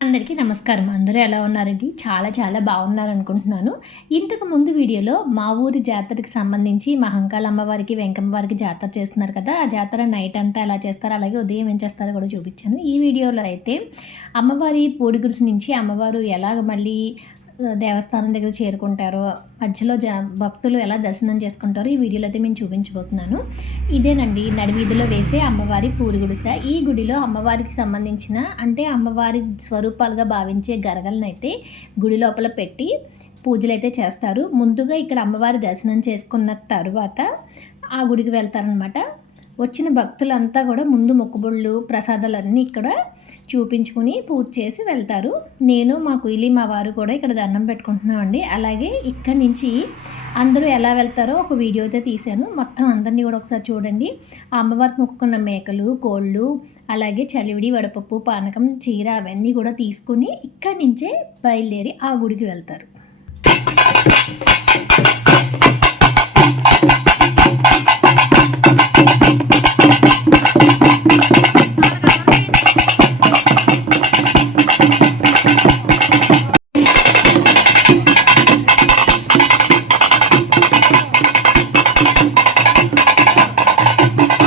అందరికీ నమస్కారం. అందరూ ఎలా ఉన్నారండి? చాలా చాలా బాగున్నారు అనుకుంటున్నాను ఇంతకు ముందు వీడియోలో మా ఊరి జాతరకి సంబంధించి మహంకాళ అమ్మవారికి వెంకమ్మ వారికి జాతర చేస్తున్నారు కదా ఆ జాతర నైట్ అంతా ఎలా చేస్తారో? అలాగే ఉదయం ఏం చేస్తారో కూడా చూపించాను. ఈ వీడియోలో అయితే అమ్మవారి పూడిగురుసు నుంచి అమ్మవారు ఎలాగ మళ్ళీ దేవస్థానం దగ్గర చేరుకుంటారో మధ్యలో జా భక్తులు ఎలా దర్శనం చేసుకుంటారో ఈ వీడియోలో అయితే మేము చూపించబోతున్నాను. ఇదేనండి నడివీధిలో వేసే అమ్మవారి పూరి గుడిస ఈ గుడిలో అమ్మవారికి సంబంధించిన అంటే అమ్మవారి స్వరూపాలుగా భావించే గరగలను అయితే గుడి లోపల పెట్టి పూజలు అయితే చేస్తారు. ముందుగా ఇక్కడ అమ్మవారి దర్శనం చేసుకున్న తర్వాత ఆ గుడికి వెళ్తారనమాట వచ్చిన భక్తులంతా కూడా ముందు మొక్కుబళ్ళు ప్రసాదాలన్నీ ఇక్కడ చూపించుకుని పూజ చేసి వెళ్తారు. నేను మా కుయిలి మా వారు కూడా ఇక్కడ దండం పెట్టుకుంటున్నామండి. అలాగే ఇక్కడి నుంచి అందరూ ఎలా వెళ్తారో ఒక వీడియో అయితే తీశాను. మొత్తం అందరినీ కూడా ఒకసారి చూడండి. అమ్మవారి అమ్మవారికి మొక్కుకున్న మేకలు కోళ్ళు అలాగే చలివిడి వడపప్పు పానకం చీర అవన్నీ కూడా తీసుకుని ఇక్కడి నుంచే బయలుదేరి ఆ గుడికి వెళ్తారు.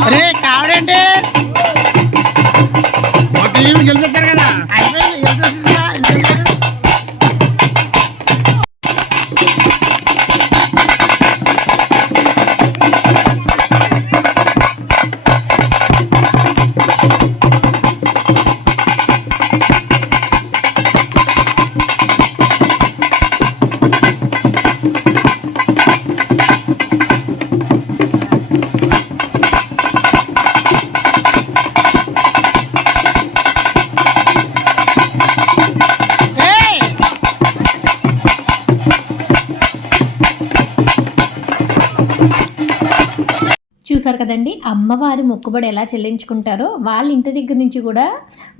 అరే కావడండి గెలిపిస్తారు చూసారు కదండి? అమ్మవారి మొక్కుబడి ఎలా చెల్లించుకుంటారో వాళ్ళ ఇంటి దగ్గర నుంచి కూడా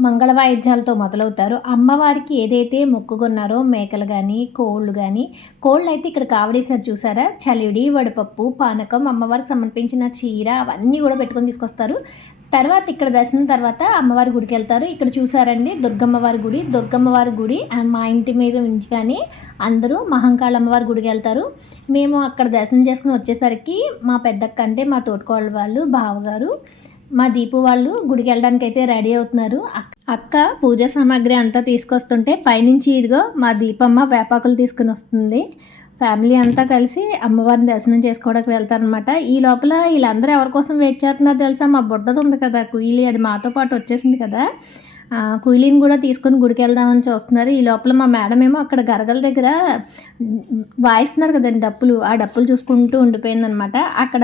మంగళ వాయిద్యాలతో మొదలవుతారు. అమ్మవారికి ఏదైతే మొక్కుకున్నారో మేకలు కానీ కోళ్ళు కానీ కోళ్ళు అయితే ఇక్కడ కావడేసారి చూసారా? చలివిడి వడపప్పు పానకం అమ్మవారు సమర్పించిన చీర అవన్నీ కూడా పెట్టుకొని తీసుకొస్తారు. తర్వాత ఇక్కడ దర్శనం తర్వాత అమ్మవారి గుడికి వెళ్తారు. ఇక్కడ చూసారండి దుర్గమ్మవారి గుడి. దుర్గమ్మవారి గుడి మా ఇంటి మీద నుంచి కానీ అందరూ మహంకాళ అమ్మవారి గుడికి వెళ్తారు. మేము అక్కడ దర్శనం చేసుకుని వచ్చేసరికి మా పెద్దక్క అంటే మా తోటికోళ్ళ వాళ్ళు బావగారు మా దీపు వాళ్ళు గుడికి వెళ్ళడానికి అయితే రెడీ అవుతున్నారు. అక్క పూజా సామాగ్రి అంతా తీసుకొస్తుంటే పైనుంచి ఇదిగో మా దీపమ్మ వేపాకులు తీసుకుని వస్తుంది. ఫ్యామిలీ అంతా కలిసి అమ్మవారిని దర్శనం చేసుకోవడానికి వెళ్తారనమాట ఈ లోపల వీళ్ళందరూ ఎవరి కోసం వెయిట్ చేస్తున్నారో తెలుసా? మా బుడ్డది ఉంది కదా కుయిలి అది మాతో పాటు వచ్చేసింది కదా. కుయిలిని కూడా తీసుకొని గుడికి వెళ్దామని చూస్తున్నారు. ఈ లోపల మా మేడం ఏమో అక్కడ గరగల దగ్గర వాయిస్తున్నారు కదండి డప్పులు. ఆ డప్పులు చూసుకుంటూ ఉండిపోయిందనమాట. అక్కడ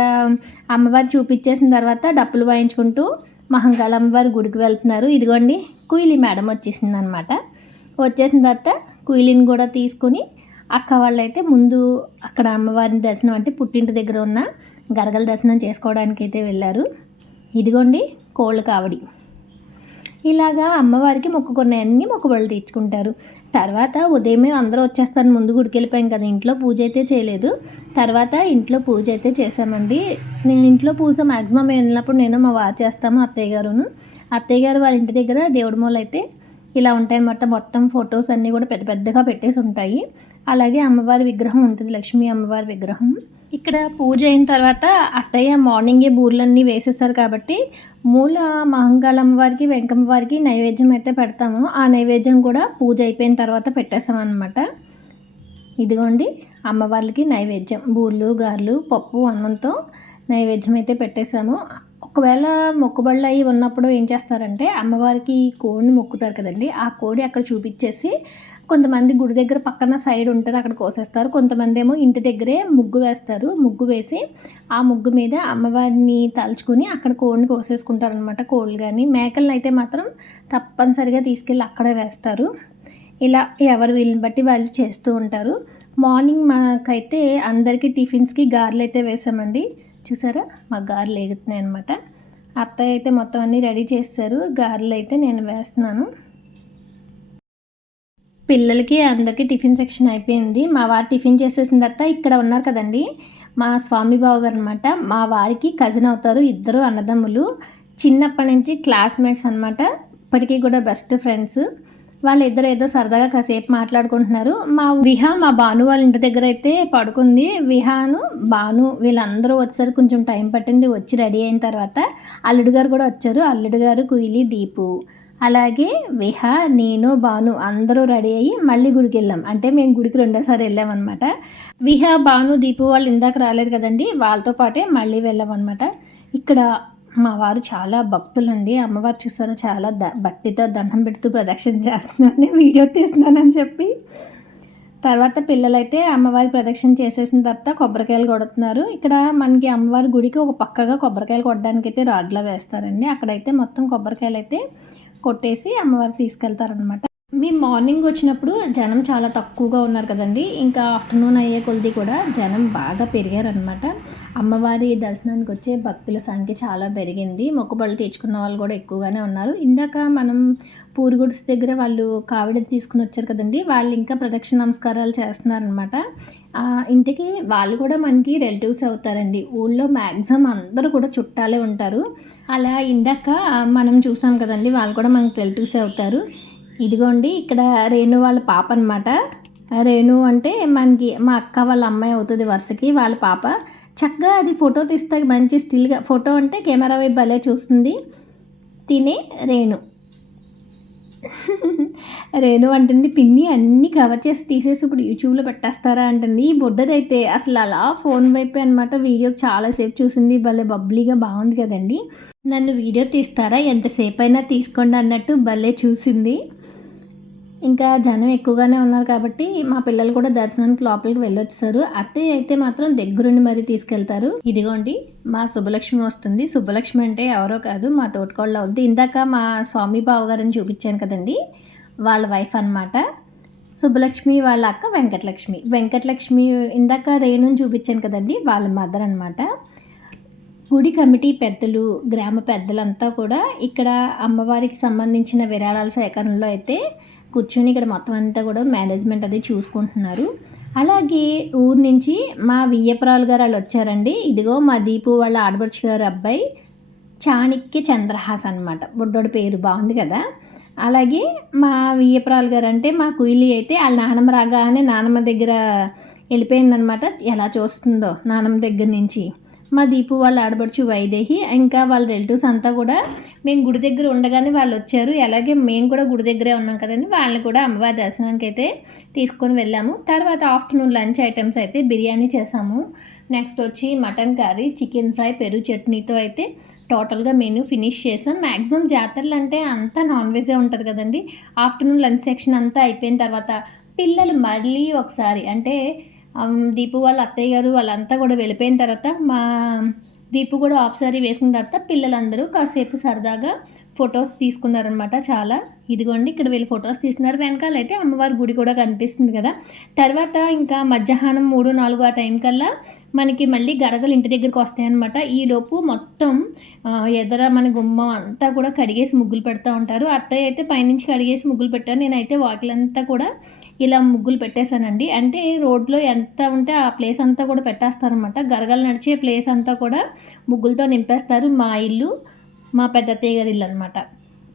అమ్మవారు చూపించేసిన తర్వాత డప్పులు వాయించుకుంటూ మహంకాళ అమ్మవారి గుడికి వెళ్తున్నారు. ఇదిగోండి కుయిలి మేడం వచ్చేసింది అనమాట వచ్చేసిన తర్వాత కుయిలిని కూడా తీసుకుని అక్క వాళ్ళైతే ముందు అక్కడ అమ్మవారిని దర్శనం అంటే పుట్టింటి దగ్గర ఉన్న గరగల దర్శనం చేసుకోవడానికి అయితే వెళ్ళారు. ఇదిగోండి కోళ్ళ కావడి. ఇలాగా అమ్మవారికి మొక్కుకున్నాయన్నీ మొక్కుబడులు తీర్చుకుంటారు. తర్వాత ఉదయమే అందరూ వచ్చేస్తాను ముందు గుడికి వెళ్ళిపోయాం కదా ఇంట్లో పూజ అయితే చేయలేదు. తర్వాత ఇంట్లో పూజ అయితే చేసామండి నేను ఇంట్లో పూజ మ్యాక్సిమం వెళ్ళినప్పుడు నేను మా వారు చేస్తాము అత్తయ్య గారును. అత్తయ్య గారు వాళ్ళ ఇంటి దగ్గర దేవుడి మూల అయితే ఇలా ఉంటాయన్నమాట. మొత్తం ఫొటోస్ అన్నీ కూడా పెద్ద పెద్దగా పెట్టేసి ఉంటాయి. అలాగే అమ్మవారి విగ్రహం ఉంటుంది లక్ష్మీ అమ్మవారి విగ్రహం. ఇక్కడ పూజ అయిన తర్వాత అత్తయ్య మార్నింగే బూర్లన్నీ వేసేస్తారు కాబట్టి మూల మహంకాళ అమ్మవారికి వెంకమ్మ వారికి నైవేద్యం అయితే పెడతాము. ఆ నైవేద్యం కూడా పూజ అయిపోయిన తర్వాత పెట్టేస్తాం అనమాట ఇదిగోండి అమ్మవార్లకి నైవేద్యం. బూర్లు గారెలు పప్పు అన్నంతో నైవేద్యం అయితే పెట్టేశాము. ఒకవేళ మొక్కుబళ్ళు అవి ఉన్నప్పుడు ఏం చేస్తారంటే అమ్మవారికి కోడిని మొక్కుతారు కదండి ఆ కోడి అక్కడ చూపించేసి కొంతమంది గుడి దగ్గర పక్కన సైడ్ ఉంటుంది అక్కడ కోసేస్తారు. కొంతమంది ఏమో ఇంటి దగ్గరే ముగ్గు వేస్తారు. ముగ్గు వేసి ఆ ముగ్గు మీద అమ్మవారిని తలుచుకుని అక్కడ కోడిని కోసేసుకుంటారు అనమాట కోళ్ళు కానీ మేకలను అయితే మాత్రం తప్పనిసరిగా తీసుకెళ్ళి అక్కడే వేస్తారు. ఇలా ఎవరు వీళ్ళని బట్టి వాళ్ళు చేస్తూ ఉంటారు. మార్నింగ్ మాకైతే అందరికీ టిఫిన్స్కి గారెలు అయితే వేసామండి. చూసారా? మా గారెలు ఎగుతున్నాయి అనమాట అత్తయ్య అయితే మొత్తం అన్నీ రెడీ చేస్తారు. గారెలు అయితే నేను వేస్తున్నాను. పిల్లలకి అందరికీ టిఫిన్ సెక్షన్ అయిపోయింది. మా వారు టిఫిన్ చేసేసిన తర్వాత ఇక్కడ ఉన్నారు కదండి. మా స్వామి బావ గారు అనమాట మా వారికి కజిన్ అవుతారు ఇద్దరు అన్నదమ్ములు. చిన్నప్పటి నుంచి క్లాస్మేట్స్ అనమాట ఇప్పటికీ కూడా బెస్ట్ ఫ్రెండ్స్ వాళ్ళిద్దరు ఏదో సరదాగా కాసేపు మాట్లాడుకుంటున్నారు. మా విహ మా భాను వాళ్ళ ఇంటి దగ్గర అయితే పడుకుంది. విహాను భాను వీళ్ళందరూ వచ్చారు. కొంచెం టైం పట్టింది. వచ్చి రెడీ అయిన తర్వాత అల్లుడు గారు కూడా వచ్చారు. అల్లుడు గారు కుయిలి దీపు. అలాగే విహ నేను భాను అందరూ రెడీ అయ్యి మళ్ళీ గుడికి వెళ్ళాం. అంటే మేము గుడికి రెండోసారి వెళ్ళామన్నమాట. విహ భాను దీపు వాళ్ళు ఇందాక రాలేదు కదండి వాళ్ళతో పాటే మళ్ళీ వెళ్ళామన్నమాట. ఇక్కడ మా వారు చాలా భక్తులండి. అమ్మవారు చూసారా చాలా ద భక్తితో దండం పెడుతూ ప్రదక్షిణ చేస్తున్నారని వీడియో తీస్తున్నానని చెప్పి. తర్వాత పిల్లలైతే అమ్మవారి ప్రదక్షిణ చేసేసిన తర్వాత కొబ్బరికాయలు కొడుతున్నారు. ఇక్కడ మనకి అమ్మవారి గుడికి ఒక పక్కగా కొబ్బరికాయలు కొట్టడానికి అయితే రాడ్లా వేస్తారండి. అక్కడైతే మొత్తం కొబ్బరికాయలు అయితే కొట్టేసి అమ్మవారు తీసుకెళ్తారనమాట మేము మార్నింగ్ వచ్చినప్పుడు జనం చాలా తక్కువగా ఉన్నారు కదండి. ఇంకా ఆఫ్టర్నూన్ అయ్యే కొలది కూడా జనం బాగా పెరిగారనమాట అమ్మవారి దర్శనానికి వచ్చే భక్తుల సంఖ్య చాలా పెరిగింది. మొక్కుబళ్ళు తీర్చుకున్న వాళ్ళు కూడా ఎక్కువగానే ఉన్నారు. ఇందాక మనం పూరుగుడిస్ దగ్గర వాళ్ళు కావిడ తీసుకుని వచ్చారు కదండి. వాళ్ళు ఇంకా ప్రదక్షిణ నమస్కారాలు చేస్తున్నారనమాట ఇంతకీ వాళ్ళు కూడా మనకి రిలేటివ్స్ అవుతారండి. ఊళ్ళో మ్యాక్సిమం అందరూ కూడా చుట్టాలే ఉంటారు. అలా ఇందాక మనం చూసాం కదండి వాళ్ళు కూడా మనకి రిలేటివ్స్ అవుతారు. ఇదిగోండి ఇక్కడ రేణు వాళ్ళ పాప అనమాట రేణు అంటే మనకి మా అక్క వాళ్ళ అమ్మాయి అవుతుంది వరుసకి వాళ్ళ పాప. చక్కగా అది ఫోటో తీస్తే మంచి స్టిల్గా ఫోటో అంటే కెమెరా వైపు భలే చూస్తుంది. తినే రేణు. రేణు అంటుంది పిన్ని అన్నీ కవర్ చేసి తీసేసి ఇప్పుడు యూట్యూబ్లో పెట్టేస్తారా? అంటుంది. ఈ బుడ్డదైతే అసలు అలా ఫోన్ వైపే అనమాట వీడియో చాలాసేపు చూసింది. భలే బబ్లీగా బాగుంది కదండి. నన్ను వీడియో తీస్తారా? ఎంతసేపు అయినా తీసుకోండి అన్నట్టు భలే చూసింది. ఇంకా జనం ఎక్కువగానే ఉన్నారు కాబట్టి మా పిల్లలు కూడా దర్శనానికి లోపలికి వెళ్ళొచ్చారు. అత్తయ్య అయితే మాత్రం దగ్గరుండి మరీ తీసుకెళ్తారు. ఇదిగోండి మా శుభలక్ష్మి వస్తుంది. శుభలక్ష్మి అంటే ఎవరో కాదు మా తోటకోళ్ళ అవుద్ది ఇందాక మా స్వామి బావగారిని చూపించాను కదండి వాళ్ళ వైఫ్ అనమాట శుభలక్ష్మి వాళ్ళ అక్క వెంకటలక్ష్మి. వెంకటలక్ష్మి ఇందాక రేణుని చూపించాను కదండి వాళ్ళ మదర్ అనమాట గుడి కమిటీ పెద్దలు గ్రామ పెద్దలంతా కూడా ఇక్కడ అమ్మవారికి సంబంధించిన విరాళాల సేకరణలో అయితే కూర్చొని ఇక్కడ మొత్తం అంతా కూడా మేనేజ్మెంట్ అది చూసుకుంటున్నారు. అలాగే ఊరు నుంచి మా వియ్యపురాలు గారు వాళ్ళు వచ్చారండి. ఇదిగో మా దీపు వాళ్ళ ఆడపడుచు గారు అబ్బాయి చాణిక్య చంద్రహాస్ అనమాట బుడ్డోడి పేరు బాగుంది కదా. అలాగే మా వియ్యపురాలు గారు అంటే మా కుయిలి అయితే వాళ్ళ నానమ్మ రాగానే నానమ్మ దగ్గర వెళ్ళిపోయిందనమాట ఎలా చూస్తుందో నానమ్మ దగ్గర నుంచి. మా దీపు వాళ్ళ ఆడబడుచు వైదేహి ఇంకా వాళ్ళ రిలేటివ్స్ అంతా కూడా మేము గుడి దగ్గర ఉండగానే వాళ్ళు వచ్చారు. అలాగే మేము కూడా గుడి దగ్గరే ఉన్నాం కదండి. వాళ్ళని కూడా అమ్మవారి దర్శనానికి అయితే తీసుకొని వెళ్ళాము. తర్వాత ఆఫ్టర్నూన్ లంచ్ ఐటమ్స్ అయితే బిర్యానీ చేసాము. నెక్స్ట్ వచ్చి మటన్ కర్రీ చికెన్ ఫ్రై పెరుగు చట్నీతో అయితే టోటల్గా మెనూ ఫినిష్ చేసాం. మ్యాక్సిమం జాతరలు అంటే అంతా నాన్ వెజే ఉంటుంది కదండి. ఆఫ్టర్నూన్ లంచ్ సెక్షన్ అంతా అయిపోయిన తర్వాత పిల్లలు మళ్ళీ ఒకసారి అంటే దీపు వాళ్ళ అత్తయ్య గారు వాళ్ళంతా కూడా వెళ్ళిపోయిన తర్వాత మా దీపు కూడా ఆఫ్ సారీ వేసుకున్న తర్వాత పిల్లలందరూ కాసేపు సరదాగా ఫొటోస్ తీసుకున్నారనమాట చాలా. ఇదిగోండి ఇక్కడ వీళ్ళు ఫొటోస్ తీస్తున్నారు. వెనకాల అయితే అమ్మవారి గుడి కూడా కనిపిస్తుంది కదా. తర్వాత ఇంకా మధ్యాహ్నం మూడు నాలుగు ఆ టైం కల్లా మనకి మళ్ళీ గడగలు ఇంటి దగ్గరికి వస్తాయన్నమాట. ఈలోపు మొత్తం ఎదర మన గుమ్మం అంతా కూడా కడిగేసి ముగ్గులు పెడతా ఉంటారు. అత్తయ్య అయితే పైనుంచి కడిగేసి ముగ్గులు పెట్టారు. నేనైతే వాకిలంతా కూడా ఇలా ముగ్గులు పెట్టేశానండి. అంటే రోడ్లో ఎంత ఉంటే ఆ ప్లేస్ అంతా కూడా పెట్టేస్తారనమాట గరగలు నడిచే ప్లేస్ అంతా కూడా ముగ్గులతో నింపేస్తారు. మా ఇల్లు మా పెద్ద అత్తయ్య గారి ఇల్లు అనమాట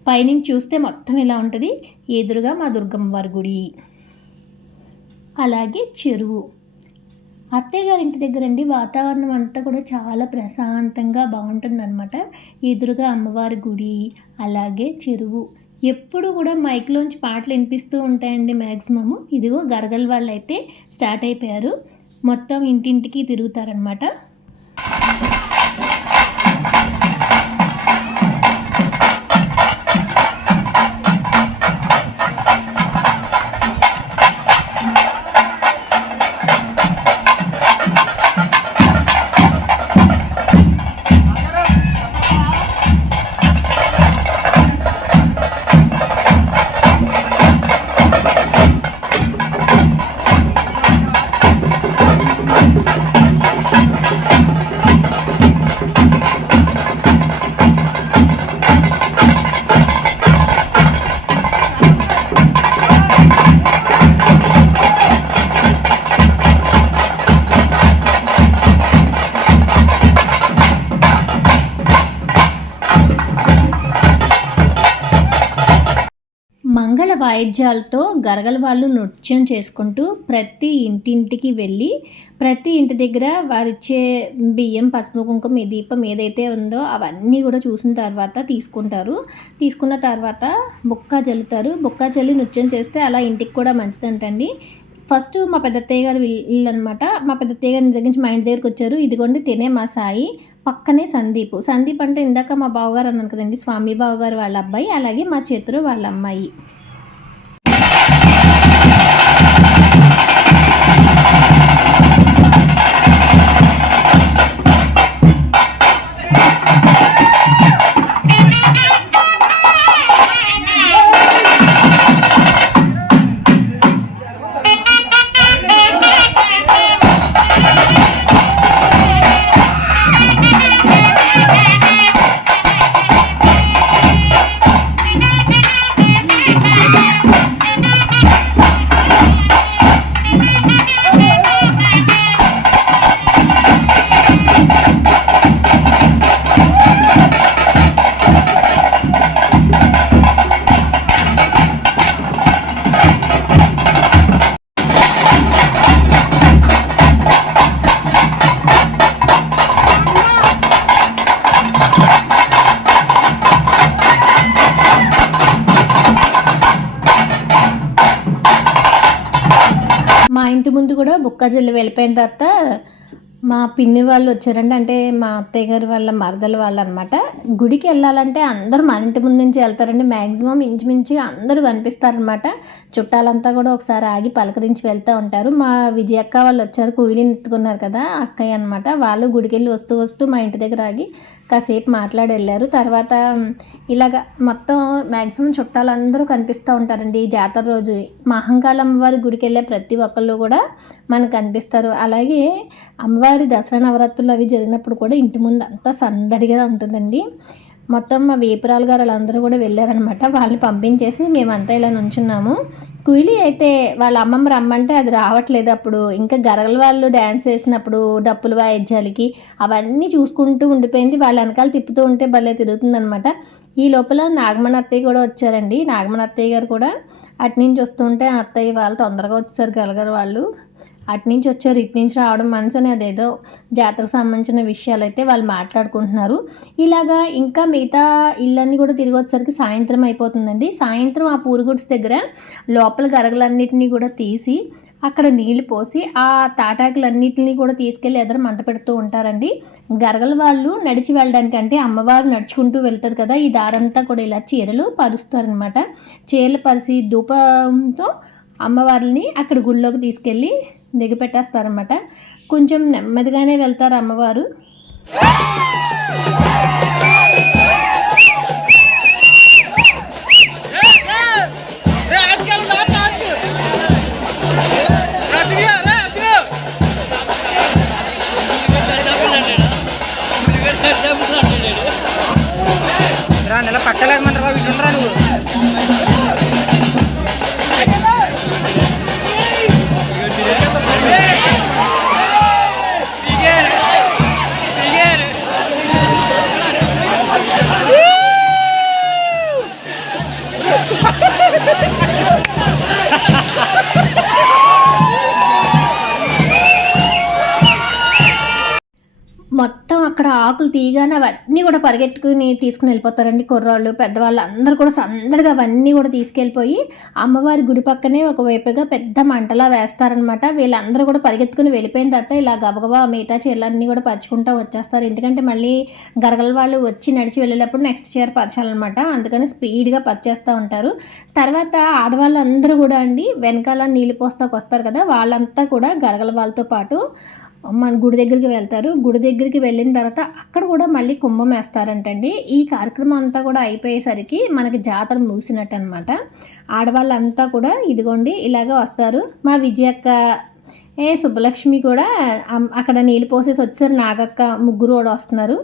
పైనుంచి చూస్తే మొత్తం ఇలా ఉంటుంది. ఎదురుగా మా దుర్గమ్మ వారి గుడి. అలాగే చెరువు. అత్తయ్య గారి ఇంటి దగ్గర అండి వాతావరణం అంతా కూడా చాలా ప్రశాంతంగా బాగుంటుందన్నమాట. ఎదురుగా అమ్మవారి గుడి అలాగే చెరువు. ఎప్పుడు కూడా మైక్లోంచి పాటలు వినిపిస్తూ ఉంటాయండి మ్యాక్సిమము ఇదిగో గరగల వాళ్ళు అయితే స్టార్ట్ అయిపోయారు. మొత్తం ఇంటింటికి తిరుగుతారనమాట వాయిద్యాలతో గరగల వాళ్ళు నృత్యం చేసుకుంటూ ప్రతి ఇంటింటికి వెళ్ళి ప్రతి ఇంటి దగ్గర వారిచ్చే బియ్యం పసుపు కుంకుమ ఈ దీపం ఏదైతే ఉందో అవన్నీ కూడా చూసిన తర్వాత తీసుకుంటారు. తీసుకున్న తర్వాత బుక్క చల్లుతారు బుక్క చల్లి నృత్యం చేస్తే అలా ఇంటికి కూడా మంచిదంటండి. ఫస్ట్ మా పెద్దత్తయ్య గారు ఇల్లు అనమాట మా పెద్దత్తయ్య గారి దగ్గర నుంచి మా ఇంటి దగ్గరికి వచ్చారు. ఇదిగోండి తినే మా సాయి. పక్కనే సందీప్. సందీప్ అంటే ఇందాక మా బావగారు అన్నాను కదండి స్వామి బావగారు వాళ్ళ అబ్బాయి అలాగే మా చేతురు వాళ్ళ అమ్మాయి. కూడా బుక్క జల్లి వెళ్ళిపోయిన తర్వాత మా పిన్ని వాళ్ళు వచ్చారండి. అంటే మా అత్తయ్య గారి వాళ్ళ మరదలు వాళ్ళు అనమాట గుడికి వెళ్ళాలంటే అందరూ మన ఇంటి ముందు నుంచి వెళ్తారండి. మ్యాక్సిమం ఇంచుమించు అందరూ కనిపిస్తారనమాట. చుట్టాలంతా కూడా ఒకసారి ఆగి పలకరించి వెళ్తూ ఉంటారు. మా విజయక్క వాళ్ళు వచ్చారు. కూలీని ఎత్తుకున్నారు కదా అక్కయ్య అనమాట. వాళ్ళు గుడికి వెళ్ళి వస్తూ వస్తూ మా ఇంటి దగ్గర ఆగి కాసేపు మాట్లాడి వెళ్ళారు. తర్వాత ఇలాగ మొత్తం మ్యాక్సిమం చుట్టాలందరూ కనిపిస్తూ ఉంటారండి. ఈ జాతర రోజు మహంకాళ అమ్మవారి గుడికి వెళ్ళే ప్రతి ఒక్కళ్ళు కూడా మనకు కనిపిస్తారు. అలాగే అమ్మవారి దసరా నవరాత్రులు అవి జరిగినప్పుడు కూడా ఇంటి ముందు అంతా సందడిగా ఉంటుందండి. మొత్తం మా వేపురాలు గారు వాళ్ళందరూ కూడా వెళ్ళారనమాట వాళ్ళని పంపించేసి మేమంతా ఇలా నుంచున్నాము. కుయిలి అయితే వాళ్ళ అమ్మమ్మ రమ్మంటే అది రావట్లేదు అప్పుడు. ఇంకా గరగల వాళ్ళు డ్యాన్స్ వేసినప్పుడు డప్పులు వాయిద్యాలకి అవన్నీ చూసుకుంటూ ఉండిపోయింది. వాళ్ళ వెనకాల తిప్పుతూ ఉంటే భలే తిరుగుతుందనమాట ఈ లోపల నాగమణ అత్తయ్య కూడా వచ్చారండి. నాగమణ అత్తయ్య గారు కూడా అటు నుంచి వస్తుంటే అత్తయ్య వాళ్ళు తొందరగా వచ్చేసారు గలగల వాళ్ళు. అటు నుంచి వచ్చారు ఇటు నుంచి రావడం మనసు అనేది అదేదో జాతరకు సంబంధించిన విషయాలు అయితే వాళ్ళు మాట్లాడుకుంటున్నారు. ఇలాగా ఇంకా మిగతా ఇళ్ళన్నీ కూడా తిరిగి వచ్చేసరికి సాయంత్రం అయిపోతుందండి. సాయంత్రం ఆ పూరుగుడ్స్ దగ్గర లోపల గరగలన్నిటినీ కూడా తీసి అక్కడ నీళ్ళు పోసి ఆ తాటాకులన్నిటిని కూడా తీసుకెళ్ళి ఎదురు మంట పెడుతూ ఉంటారండి. గరగల వాళ్ళు నడిచి వెళ్ళడానికి అంటే అమ్మవారు నడుచుకుంటూ వెళ్తారు కదా ఈ దారంతా కూడా ఇలా చీరలు పరుస్తారనమాట చీరలు పరిసి ధూపంతో అమ్మవారిని అక్కడ గుళ్ళోకి తీసుకెళ్ళి దిగపెట్టేస్తారనమాట కొంచెం నెమ్మదిగానే వెళ్తారు అమ్మవారు. నెల పక్కలేకమంటారా వీటిరా నువ్వు. అక్కడ ఆకులు తీయగానే అవన్నీ కూడా పరిగెట్టుకుని తీసుకుని వెళ్ళిపోతారండి కుర్రాళ్ళు పెద్దవాళ్ళు. అందరూ కూడా సందడిగా అవన్నీ కూడా తీసుకెళ్ళిపోయి అమ్మవారి గుడి పక్కనే ఒకవైపుగా పెద్ద మంటలా వేస్తారనమాట వీళ్ళందరూ కూడా పరిగెత్తుకుని వెళ్ళిపోయిన తర్వాత ఇలా గబగబా మిగతా చీరలన్నీ కూడా పరుచుకుంటూ వచ్చేస్తారు. ఎందుకంటే మళ్ళీ గరగల వాళ్ళు వచ్చి నడిచి వెళ్ళేటప్పుడు నెక్స్ట్ చీర పరచాలన్నమాట. అందుకని స్పీడ్గా పరిచేస్తూ ఉంటారు. తర్వాత ఆడవాళ్ళు అందరూ కూడా అండి వెనకాల నీళ్ళు పోస్తాకు వస్తారు కదా వాళ్ళంతా కూడా గరగల వాళ్ళతో పాటు మన గుడి దగ్గరికి వెళ్తారు. గుడి దగ్గరికి వెళ్ళిన తర్వాత అక్కడ కూడా మళ్ళీ కుంభం వేస్తారంటండి. ఈ కార్యక్రమం అంతా కూడా అయిపోయేసరికి మనకి జాతర ముగిసినట్టు అనమాట ఆడవాళ్ళంతా కూడా ఇదిగోండి ఇలాగ వస్తారు. మా విజయక్క ఏ సుబ్బలక్ష్మి కూడా అక్కడ నీళ్ళు పోసేసి వచ్చారు. నాగక్క ముగ్గురు కూడా వస్తున్నారు.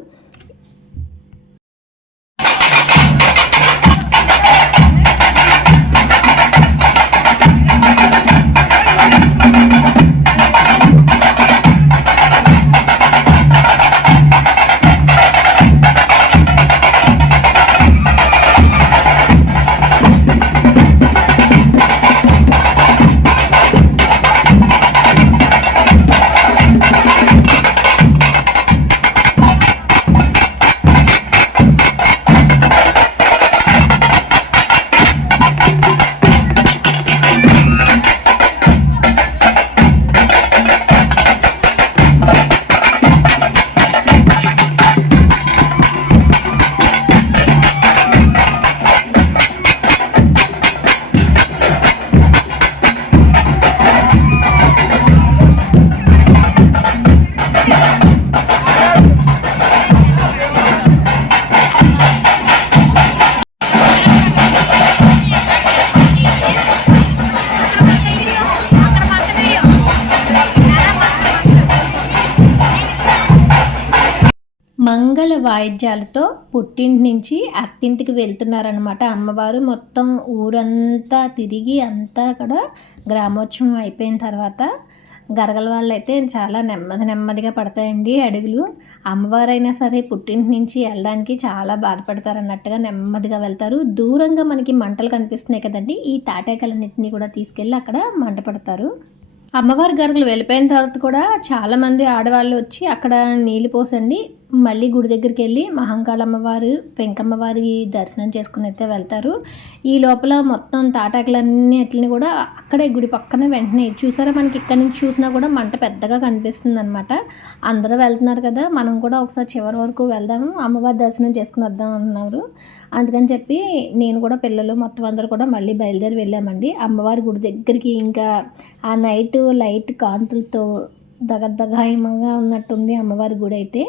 వాయిద్యాలతో పుట్టింటి నుంచి అత్తింటికి వెళ్తున్నారనమాట అమ్మవారు మొత్తం ఊరంతా తిరిగి అంతా కూడా గ్రామోత్సవం అయిపోయిన తర్వాత గరగల వాళ్ళు అయితే చాలా నెమ్మది నెమ్మదిగా పడతాయండి అడుగులు. అమ్మవారైనా సరే పుట్టింటి నుంచి వెళ్ళడానికి చాలా బాధపడతారు అన్నట్టుగా నెమ్మదిగా వెళ్తారు. దూరంగా మనకి మంటలు కనిపిస్తున్నాయి కదండి ఈ తాటాకలన్నింటినీ కూడా తీసుకెళ్ళి అక్కడ మంట పడతారు. అమ్మవారి గరుగులు వెళ్ళిపోయిన తర్వాత కూడా చాలామంది ఆడవాళ్ళు వచ్చి అక్కడ నీళ్ళు పోసండి. మళ్ళీ గుడి దగ్గరికి వెళ్ళి మహంకాళ అమ్మవారు వెంకమ్మవారి దర్శనం చేసుకుని అయితే వెళ్తారు. ఈ లోపల మొత్తం తాటాకులన్నిటిని కూడా అక్కడే గుడి పక్కన వెంటనే. చూసారా? మనకి ఇక్కడ నుంచి చూసినా కూడా మంట పెద్దగా కనిపిస్తుంది అనమాట అందరూ వెళ్తున్నారు కదా మనం కూడా ఒకసారి చివరి వరకు వెళ్దాము. అమ్మవారి దర్శనం చేసుకుని వద్దాం అన్నారు అందుకని చెప్పి నేను కూడా పిల్లలు మొత్తం అందరూ కూడా మళ్ళీ బయలుదేరి వెళ్ళామండి. అమ్మవారి గుడి దగ్గరికి ఇంకా ఆ నైట్ లైట్ కాంతులతో దగదగాయమంగా ఉన్నట్టుంది అమ్మవారి గుడి అయితే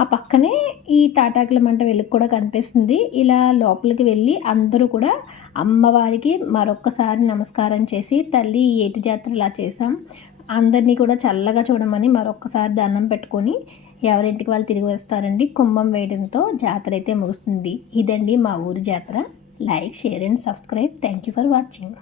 ఆ పక్కనే ఈ తాటాకుల మంట వెలుగు కూడా కనిపిస్తుంది. ఇలా లోపలికి వెళ్ళి అందరూ కూడా అమ్మవారికి మరొక్కసారి నమస్కారం చేసి తల్లి ఏటి జాతర ఇలా చేసాం అందరినీ కూడా చల్లగా చూడమని మరొక్కసారి దండం పెట్టుకొని ఎవరింటికి వాళ్ళు తిరిగి వస్తారండి. కుంభం వేయడంతో జాతర అయితే ముగుస్తుంది. ఇదండి మా ఊరి జాతర. Like share and subscribe. Thank you for watching.